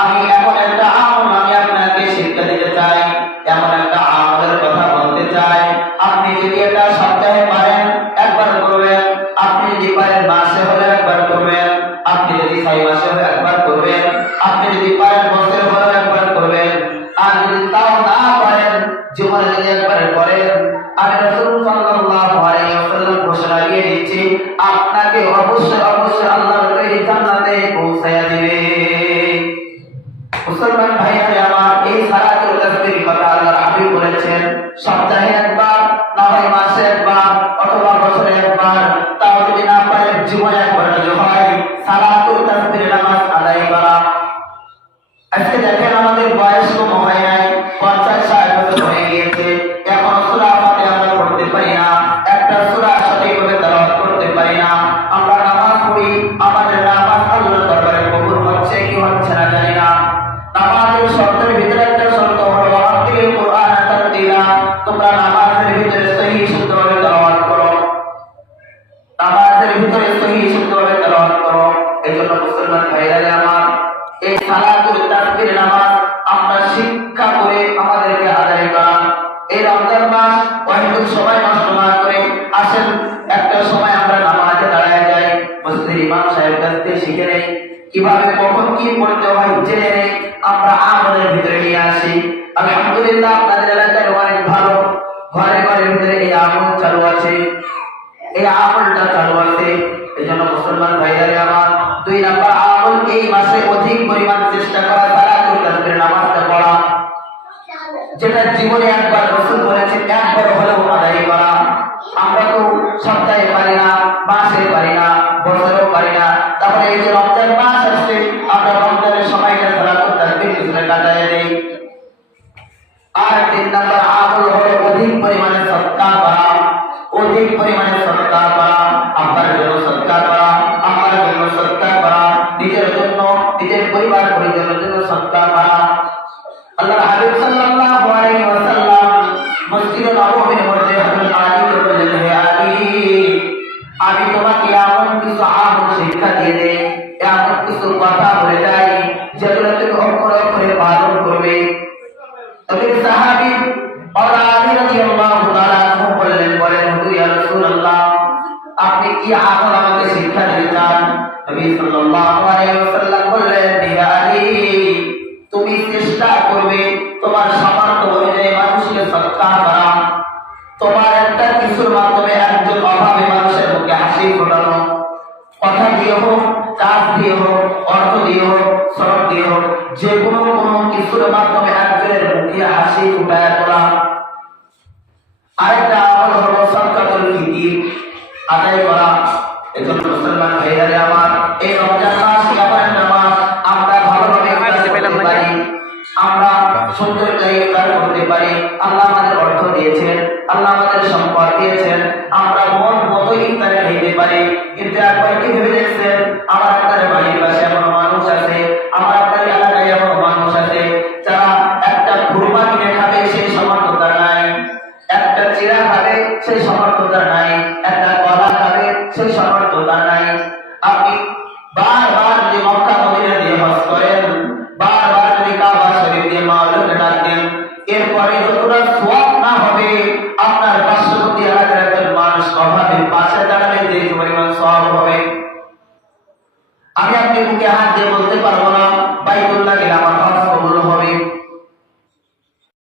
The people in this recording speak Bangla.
আমি এমন একটা আমল আমি আপনাকে শিক্ষা দিতে চাই, এমন একটা আমলের কথা বলতে চাই। আপনি যদি এটা সপ্তাহে পারেন একবার করবেন, আপনি যদি পারেন মাসে হলে একবার করবেন, আপনি যদি 6 মাসে হলে একবার করবেন, আপনি যদি পারেন বছরে হলে একবার করবেন, আর যদি তাও না পারেন জীবনে যদি একবার করেন, আমি রাসূল সাল্লাল্লাহু আলাইহি ওয়াসাল্লাম ঘোষণা দিয়ে দিচ্ছি আপনাকে অবশ্যই অবশ্যই আল্লাহর তৈরি জান্নাতে পৌঁছায়া দিবে। মুসলমান ভাইরা আমার, এই সালাতুল তাসবিহ কথা আল্লাহর হাবিব বলেছেন সপ্তাহে একবার, না হয় মাসে একবার, অথবা বছরে একবার, তাও যদি না পারেন জীবনে একবার যদি হয় সালাতুল তাসবিহ নামাজ আদায় করা। আজকে দেখেন আমাদের বয়স কম হয় নাই, 50-60 বছর হয়ে গিয়েছে, এখন সূরা ফাতিহা আমরা পড়তে পারি না, একটা সূরা সঠিকভাবে তেলাওয়াত করতে পারি না। আমরা নামাজ পড়ি, আমাদের নামাজ আল্লাহর দরবারে কবুল হচ্ছে কি হচ্ছে না জানি না। নামাজের শর্তের ভিতরে একটা শর্ত হলো আপনি কোরআন তারতিলা, তোমরা নামাজের ভিতরে সহিহ শুদ্ধভাবে তেলাওয়াত করো, নামাজের ভিতরে সহিহ শুদ্ধভাবে তেলাওয়াত করো। এইজন্য মুসলমান ভাইরা আমার, এই সালাতুল তাসবিহ নামাজ আমরা শিক্ষা করে আমাদেরকে আদায় করা। এই রমজান মাস হয়তো সময় নষ্ট না করে আসেন একটা সময় আমরা নামাজে দাঁড়ায় যাই, মসজিদের ইমাম সাহেব কাছ থেকে শিখে নেই, কিভাবে কখন কি পড়তে হয় জেনে নেই, আমরা আমলের ভিতরে নিয়ে আসি। আলহামদুলিল্লাহ আপনাদের এলাকায় অনেক ভালো, ঘরে ঘরের ভিতরে এই আমল চালু আছে, এই আমলটা চালু আছে। এজন্য মুসলমান ভাইরা আমার, 2 নাম্বার আমল এই মাসে অধিক পরিমাণ চেষ্টা করা সালাতুল তাসবিহ নামাজটা পড়া, যেটা জীবনে একবার রাসূল বলেছেন একবার হলেও আদায় করা। আমরা তো সপ্তাহে পারি না, মাসে পারি না, বছরেও পারি না, তাহলে এই যে রমজান মাস আসছে আমরা রমজানের সময়টা সালাতুল তাসবিহ পিছনে কাটায় দেই। আর 3 নাম্বার আমল হলো অধিক পরিমাণে সদকা করা, অধিক পরিমাণে সদকা করা, আপনার জন্য সদকা করা, আমার জন্য সদকা করা, নিজের জন্য, নিজের পরিবার পরিজনের জন্য সদকা করা। আল্লাহর হাবিব সাল্লাল্লাহু আলাইহি ওয়াসাল্লাম মসজিদে নববীর মধ্যে হযরত আলীকে বললেন, হে আলী, আমি তোমাকে এমন কিছু আমল শিক্ষা দিয়ে দেই, এমন কিছু কথা বলে যাই যেগুলো তুমি অক্ষরে অক্ষরে পালন করবে। তবে সাহাবী আলী রাদিয়াল্লাহু তাআলা আনহু বললেন, হুজুর ইয়া রাসূলুল্লাহ, আপনি কি আমল আমাকে শিক্ষা দিতে চান? নবী সাল্লাল্লাহু আলাইহি ওয়াসাল্লাম বললেন, হে আলী, তুমি চেষ্টা করবে তোমার সামর্থ্য অনুযায়ী মানুষকে সদকা করা, তোমার একটা কিছুর মাধ্যমে একজন অভাবী মানুষের মুখে হাসি ফোটানো, কথা দিয়ে হোক, কাজ দিয়ে হোক, অর্থ দিয়ে হোক, শ্রম দিয়ে হোক, যে কোনো কিছুর মাধ্যমে একজনের মুখে হাসি ফুটায় তোলা। আরেকটা আমল হলো সাদকাতুল ফিতর আদায় করা। এজন্য মুসলমান ভাইরা আমার, এই রমজান মাস এমন একটা মাস আমরা ভালোভাবে করতে পারি, আমরা সুন্দর করে ইফতার করতে পারি। আল্লাহ আমাদের অর্থ দিয়েছেন, আল্লাহ আমাদের সম্পদ দিয়েছেন, আমরা মন মতো ইফতার খেতে পারি। কিন্তু একবার কি ভেবে দেখছেন, আমার আপনার বাড়ির পাশে এমন মানুষ আছে, আমার আপনার এলাকায় এমন মানুষ আছে যারা একটা খুরমা কিনে খাবে সেই সামর্থ্য নাই, একটা চিড়া খাবে সেই সামর্থ্য নাই, একটা কলা খাবে সেই সামর্থ্য নাই। আপনি বারবার যে মক্কা মদিনা দিয়ে হজ করেন, বারবার যদি কাবা শরীফ দিয়ে মাওলানা ডাকেন, এরপরে যতটা সওয়াব না হবে আপনার পার্শ্ববর্তী এলাকার একজন মানুষ অভাবের পাশে দাঁড়ালে যে পরিমাণ সওয়াব হবে। আমি আপনি মুখে হাত দিয়ে বলতে পারবো না বাইতুল্লাহ গেলে আমার হজ